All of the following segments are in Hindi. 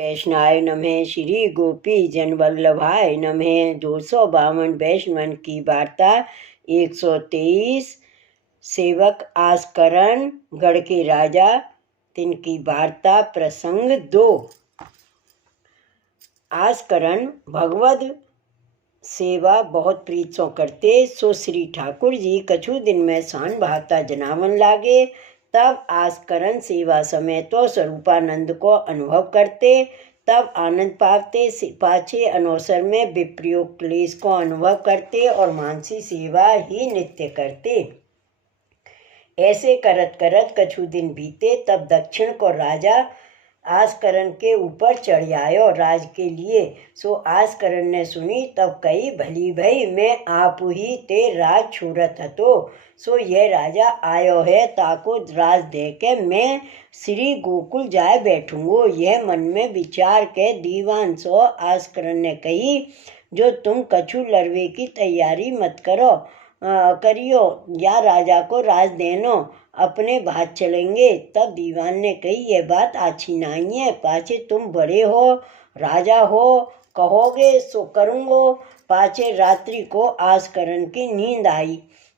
कृष्णाय नमः। श्री गोपी जन वल्लभाय नमः। 252 वैष्णवन की वार्ता 123। सेवक आस्करण गढ़ के राजा तिनकी वार्ता प्रसंग 2। आस्करण भगवद सेवा बहुत प्रीत सो करते। सो श्री ठाकुर जी कछु दिन में शान भावता जनावन लागे। तब आस्करण सेवा समय तो स्वरूपानंद को अनुभव करते। तब आनंद पावते। पाछे अनवसर में विप्रयोग क्लेश को अनुभव करते और मानसी सेवा ही नित्य करते। ऐसे करत करत कछु दिन बीते। तब दक्षिण को राजा आस्करण के ऊपर चढ़ आयो राज के लिए। सो आस्करण ने सुनी तब कही, भली भई मैं आप ही ते राज छूरत हतो। सो यह राजा आयो है ताको राज दे के मैं श्री गोकुल जाए बैठूंगो। यह मन में विचार के दीवान सो आस्करण ने कही, जो तुम कछु लड़वे की तैयारी मत करियो या राजा को राज देनो, अपने भाग चलेंगे। तब दीवान ने कही, यह बात अच्छी नहीं है। पाछे तुम बड़े हो, राजा हो, कहोगे सो करूँगो। पाछे रात्रि को आस्करण की नींद आई।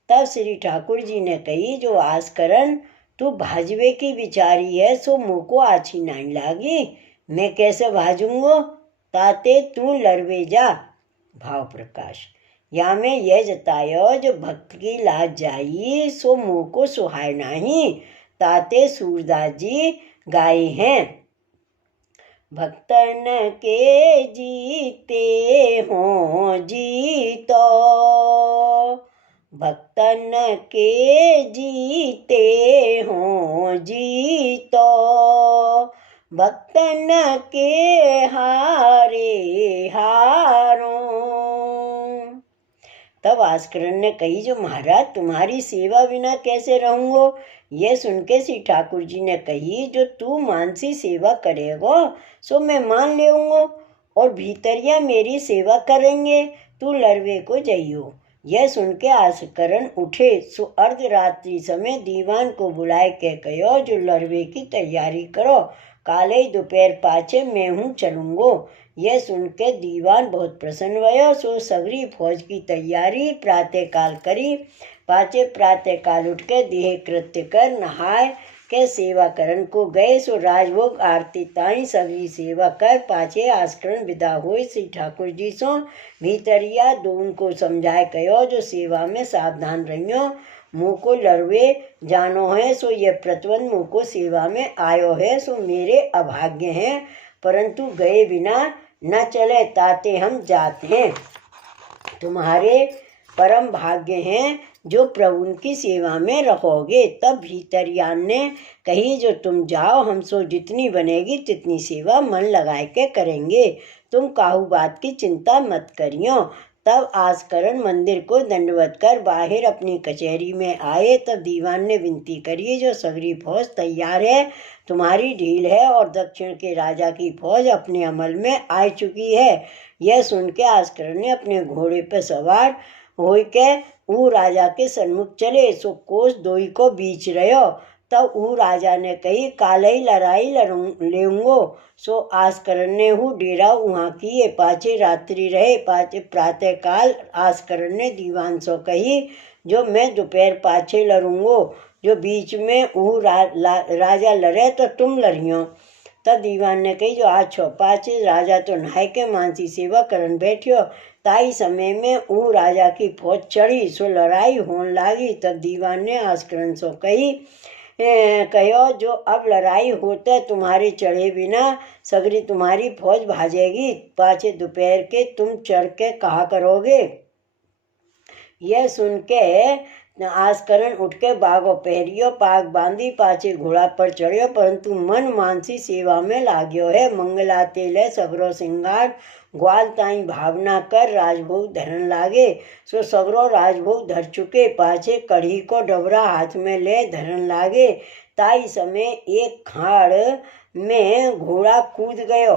तब श्री ठाकुर जी ने कही, जो आस्करण तू भाजवे की विचारी है सो मुँह को अच्छी नहीं लागी। मैं कैसे भाजूंगो, ताते तू लड़वे जा। भाव प्रकाश या में यह जतायो, जो भक्त की लाज जाई सो मुँह को सुहाय नहीं। ताते सूरदास जी गाए हैं, भक्तन के जीते हों जीतो, भक्तन के जीते हों जीतो, भक्तन के हारे हारों। तब आस्करण ने कही, जो महाराज तुम्हारी सेवा बिना कैसे रहूँगो। यह सुन के श्री ठाकुर जी ने कही, जो तू मानसी सेवा करेगो सो मैं मान लेऊंगो और भीतरिया मेरी सेवा करेंगे। तू लड़वे को जइयो। यह सुन के आस्करण उठे। सो अर्धरात्रि समय दीवान को बुलाए के कहो, जो लड़वे की तैयारी करो, काले दोपहर पाछे मैं हूँ चलूंगो। यह सुन के दीवान बहुत प्रसन्न भयो। सो सगरी फौज की तैयारी प्रातः काल करी। पाछे प्रातः काल उठ के देह कृत्य कर नहाय के सेवा करन को गए। सो राजभोग आरती ताई सगरी सेवा कर पाछे आस्करण विदा हुए। श्री ठाकुर जी सो भीतरिया दोन को समझाए कहो, जो सेवा में सावधान रहियो। मुँह को लड़वे जानो है सो यह प्रतिबंध मुँह को सेवा में आयो है सो मेरे अभाग्य हैं, परंतु गए बिना न चले ताते हम जाते हैं। तुम्हारे परम भाग्य हैं जो प्रभु की सेवा में रहोगे। तब भीतरियान ने कही, जो तुम जाओ, हम सो जितनी बनेगी तितनी सेवा मन लगाए के करेंगे। तुम काहू बात की चिंता मत करियो। तब आस्करण मंदिर को दंडवत कर बाहर अपनी कचहरी में आए। तब दीवान ने विनती करी, जो सगरी फौज तैयार है, तुम्हारी ढील है और दक्षिण के राजा की फौज अपने अमल में आ चुकी है। यह सुन के आस्करण ने अपने घोड़े पर सवार हो के ऊ राजा के सन्मुख चले। सो कोस दोई को बीच रहो। तब ऊ राजा ने कही, काले ही लड़ाई लेऊंगो। सो आस्करण ने हूँ डेरा वहाँ किए। पाछे रात्रि रहे। पाछे प्रातः काल आस्करण ने दीवान सो कही, जो मैं दोपहर पाछे लड़ूंगो, जो बीच में ऊ राजा लड़े तो तुम लड़ियो। तब दीवान ने कही, जो आज छो पाछे राजा तो नहाय के मानसी सेवा करन बैठियो। ताई समय में ऊ राजा की फौज चढ़ी। सो लड़ाई होने लागी। तब दीवान ने आस्करण सो कहो, जो अब लड़ाई होते तुम्हारे चढ़े बिना सगरी तुम्हारी फौज भाजेगी। पाछे दोपहर के तुम चढ़ के कहा करोगे। यह सुन के आस्करण उठ के बागो पहरियो, पाग बांधी, पाछे घोड़ा पर चढ़ियो, परंतु मन मानसी सेवा में लाग्यो है। मंगला तेल सगरो सिंगार ग्वाल ताई भावना कर राजभोग धरन लागे। सो सगरो राजभोग धर चुके। पाछे कढ़ी को डबरा हाथ में ले धरन लागे। ताई समय एक खाड़ में घोड़ा कूद गयो।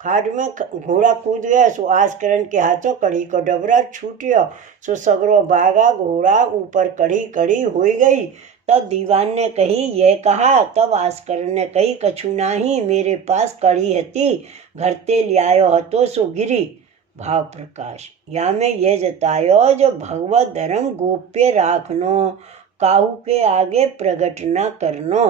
खाड़ में घोड़ा कूद गया। सो आस्करण के हाथों कढ़ी को डबरा छूटियो। सो सगरो बागा घोड़ा ऊपर कढ़ी कढ़ी हो गई। तब दीवान ने कही यह कहा। तब आस्करन ने कही कछु नाही, मेरे पास कड़ी हती, घर ते लियायो हतो सो गिरी। भाव प्रकाश या में यह जतायो जो भगवत धर्म गोप्य राखनो, काहू के आगे प्रगट न करनो।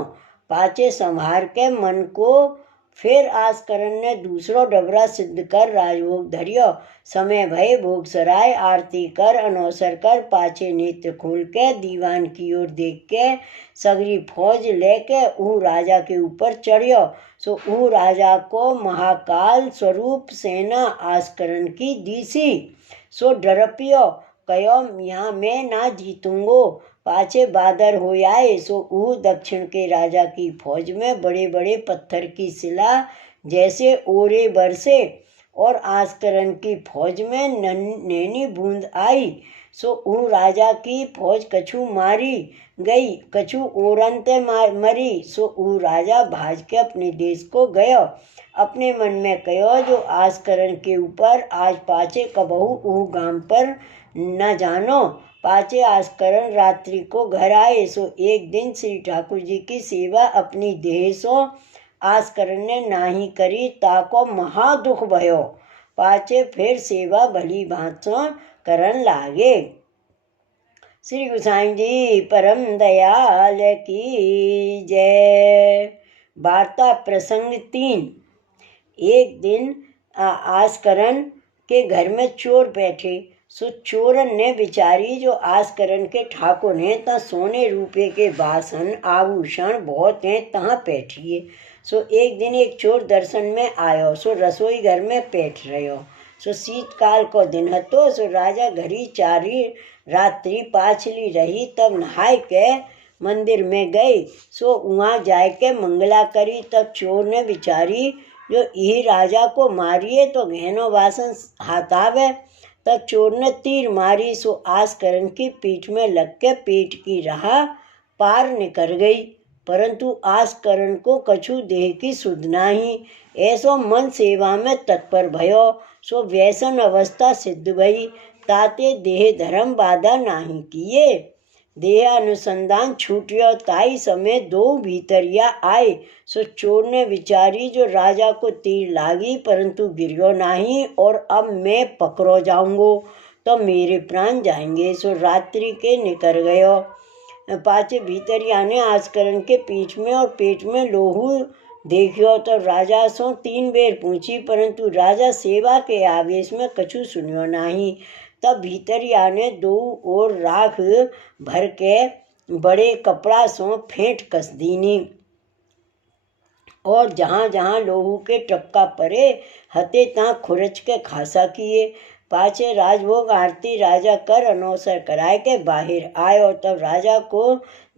पाचे संभार के मन को फिर आस्करन ने दूसरो डबरा सिद्ध कर राजभोग धरियो। समय भय भोग सराय, आरती कर अनौसर कर, पाचे नेत्र खोल के दीवान की ओर देख के सगरी फौज लेके ऊ राजा के ऊपर चढ़ियो। सो ऊ राजा को महाकाल स्वरूप सेना आस्करन की दीसी। सो डरपियो कयो यहाँ मैं ना जीतूंगो। पाछे बादर हो आए। सो ऊ दक्षिण के राजा की फौज में बड़े बड़े पत्थर की शिला जैसे ओरे बरसे और आस्करन की फौज में नैनी बूंद आई। सो ऊ राजा की फौज कछु मारी गई, कछु ओरंते मरी। सो ऊ राजा भाज के अपने देश को गयो। अपने मन में कहो जो आस्करन के ऊपर आज पाचे कबहू ऊ गांव पर न जानो। पाचे आस्करन रात्रि को घर आए। सो एक दिन श्री ठाकुर जी की सेवा अपनी देह सो आस्करन ने नाही करी, ताको महा दुख भयो। पाचे फिर सेवा भली भांत सो करन लागे। श्री गोसाई जी परम दयाल की जय। वार्ता प्रसंग 3। एक दिन आस्करन के घर में चोर बैठे। सो चोरन ने बिचारी जो आस्करन के ठाकुर ने ता सोने रुपये के बासन आभूषण बहुत हैं तहाँ बैठिए। सो एक दिन एक चोर दर्शन में आयो। सो रसोई घर में बैठ रहो। सो शीतकाल को दिन हतो। सो राजा घरी चारी रात्रि पाछली रही। तब नहाय के मंदिर में गई। सो वहाँ जाए के मंगला करी। तब चोर ने बिचारी जो यही राजा को मारिए तो गहनो वासन हाथावे। तब चोर ने तीर मारी। सो आस्करन की पीठ में लग के पेट की राह पार निकल गई, परंतु आस्करन को कछु देह की सुध नाही। ऐसो मन सेवा में तत्पर भयो। सो व्यसन अवस्था सिद्ध भई, ताते देह धर्म बाधा नाही किए। देह अनुसंधान छूटियो, ताई समय दो भीतरिया आए। सो चोर ने विचारी जो राजा को तीर लागी परंतु गिरियो नहीं, और अब मैं पकड़ो जाऊंगो तो मेरे प्राण जाएंगे। सो रात्रि के निकल गयो। पाचे भीतरिया ने आस्करन के पीठ में और पेट में लोहू देखियो तो राजा सो 3 बेर पूछी, परंतु राजा सेवा के आवेश में कछु सुनियो नहीं। तब भीतरिया ने 2 ओर राख भर के बड़े कपड़ा सो फेंट कस दीनी, और जहाँ जहाँ लोहू के टपका परे हते ता खुरच के खासा किए। पाछे राजभोग आरती राजा कर अनौसर कराए के बाहर आए। और तब राजा को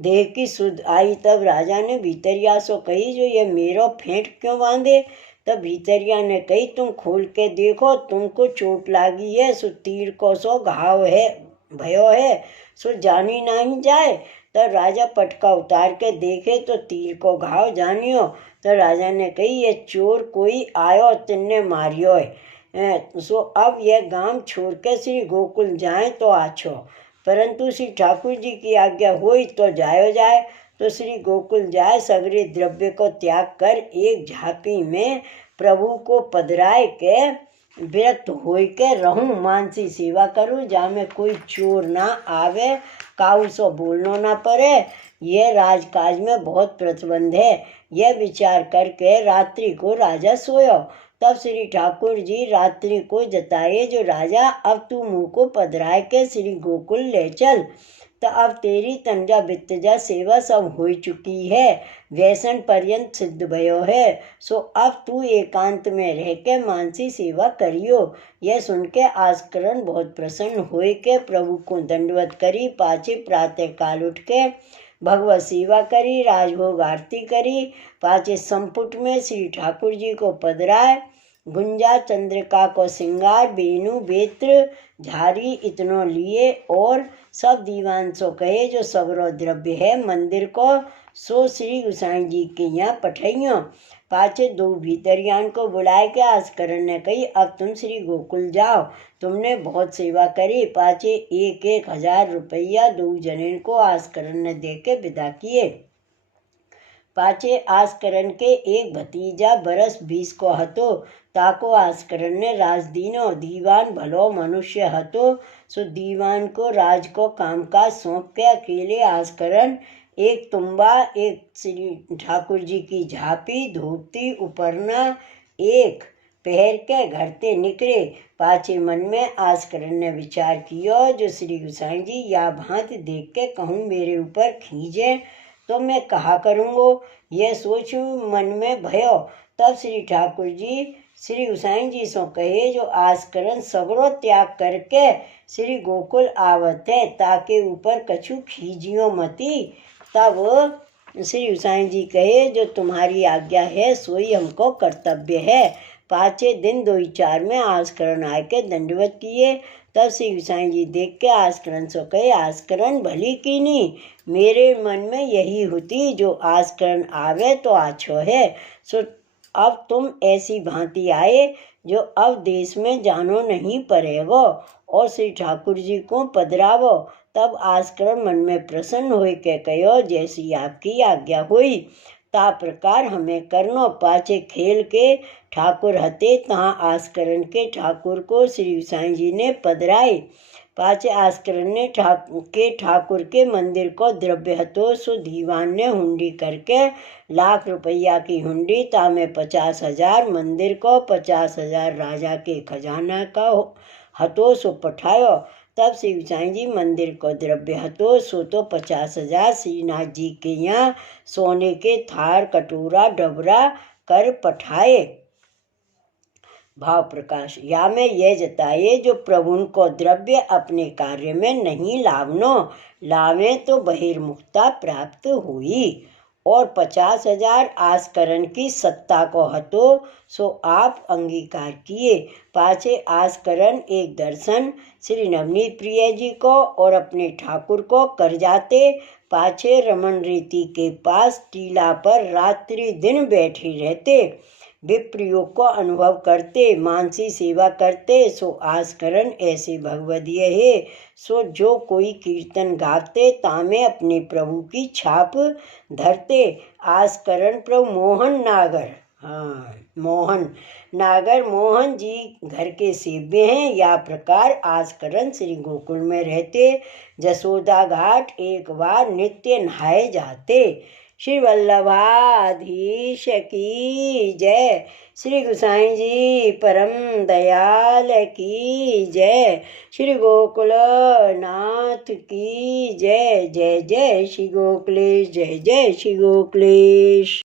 देह की सुध आई। तब राजा ने भीतरिया सो कही जो ये मेरो फेंट क्यों बांधे। तब भीतरिया ने कही तुम खोल के देखो, तुमको चोट लागी है। सो तीर को सो घाव है भयो है, सो जानी नहीं जाए। तब राजा पटका उतार के देखे तो तीर को घाव जानियो। तो राजा ने कही ये चोर कोई आयो तिन्ने मारियो है। सो अब यह गांव छोड़ के श्री गोकुल जाए तो आछो, परंतु श्री ठाकुर जी की आज्ञा हुई तो जायो जाए। तो श्री गोकुल जाए, सगरे द्रव्य को त्याग कर एक झांपी में प्रभु को पधराए के विरक्त होई के रहूं, मानसी सेवा करूं, जा में कोई चोर ना आवे, काऊ सो बोलनो ना पड़े। यह राजकाज में बहुत प्रतिबंध है। यह विचार करके रात्रि को राजा सोयो। तब श्री ठाकुर जी रात्रि को जताए जो राजा अब तू मुँह को पधराए के श्री गोकुल ले चल। तो अब तेरी तंजा बित्तजा सेवा सब हो चुकी है, व्यसन पर्यंत सिद्ध भयो है। सो अब तू एकांत में रह के मानसी सेवा करियो। यह सुन के आस्करन बहुत प्रसन्न होए के प्रभु को दंडवत करी। पाछे प्रातः काल उठ के भगवत सेवा करी, राजभोग आरती करी। पाछे संपुट में श्री ठाकुर जी को पधराए। गुंजा चंद्रिका को सिंगार, बेनु बेत्र झारी इतनो लिए, और सब दीवान सो कहे जो सगरो द्रव्य है मंदिर को, सो श्री गोसाई जी के यहाँ पठैयो। पाछे दो भीतरियान को बुलाए के आस्करण ने कही, अब तुम श्री गोकुल जाओ, तुमने बहुत सेवा करी। पाछे 1,000 रुपया दो जनेन को आस्करण ने दे के विदा किए। पाछे आस्करण के एक भतीजा बरस 20 को हतो, ताको आस्करण ने राजदीनो, दीवान भलो मनुष्य हतो, सो दीवान को राज को कामकाज सौंप के अकेले आस्करण एक तुम्बा, एक श्री ठाकुर जी की झापी धोती उपरना एक पहर के घर ते निकले। पाछे मन में आस्करण ने विचार कियो, जो श्री गोसाई जी या भांति देख के कहूँ मेरे ऊपर खींचे तो मैं कहा करूँगो, यह सोच मन में भयो। तब श्री ठाकुर जी श्री गोसाई जी सो कहे, जो आस्करण सगरो त्याग करके श्री गोकुल आवत है, ताके ऊपर कछु खींचियो मती। तब श्री गोसाई जी कहे, जो तुम्हारी आज्ञा है सोई हमको कर्तव्य है। पाँचे दिन 2-4 में आस्करण आए के दंडवत किए। तब श्री गोसाई जी देख के आस्करण सो कहे, आस्करण भली की नहीं, मेरे मन में यही होती, जो आस्करण आवे तो आछो है। सो अब तुम ऐसी भांति आए, जो अब देश में जानो नहीं पड़ेगो, और श्री ठाकुर जी को पधरावो। तब आस्करण मन में प्रसन्न होय के कहो, जैसी आपकी आज्ञा हुई ता प्रकार हमें करनो। पाछे खेल के ठाकुर हते, तहाँ आस्करण के ठाकुर को श्री गोसाई जी ने पधराए। पाछे आस्करण ने ठाकुर के मंदिर को द्रव्य हतो, सो दीवान ने हुंडी करके 1,00,000 रुपया की हुंडी, तामे 50,000 मंदिर को, 50,000 राजा के खजाना का हतो, सो पठायो। तब श्री गोसाई जी मंदिर को द्रव्य हतो, सो तो 50,000 श्रीनाथ जी के यहाँ सोने के थार कटोरा डबरा कर पठाए। भाव प्रकाश या में यह जताए, जो प्रभु को द्रव्य अपने कार्य में नहीं लावनो, लावे तो बहिर्मुखता प्राप्त हुई। और 50,000 आस्करण की सत्ता को हतो, सो आप अंगीकार किए। पाछे आस्करण एक दर्शन श्री नवनीत प्रिय जी को और अपने ठाकुर को कर जाते। पाछे रमन रीति के पास टीला पर रात्रि दिन बैठे रहते, विप्रयोग को अनुभव करते, मानसी सेवा करते। सो आस्करण ऐसे भगवदीय है, सो जो कोई कीर्तन गाते, तामे अपने प्रभु की छाप धरते। आस्करण प्रभु मोहन नागर, मोहन नागर मोहन जी घर के सेव्य हैं। या प्रकार आस्करण श्री गोकुल में रहते, जसोदा घाट एक बार नित्य नहाए जाते। श्री वल्लभाधीश की जय। श्री गोसाई जी परम दयाल की जय। श्री गोकुल नाथ की जय। जय जय श्री गोकुलेश, जय जय श्री गोकुलेश।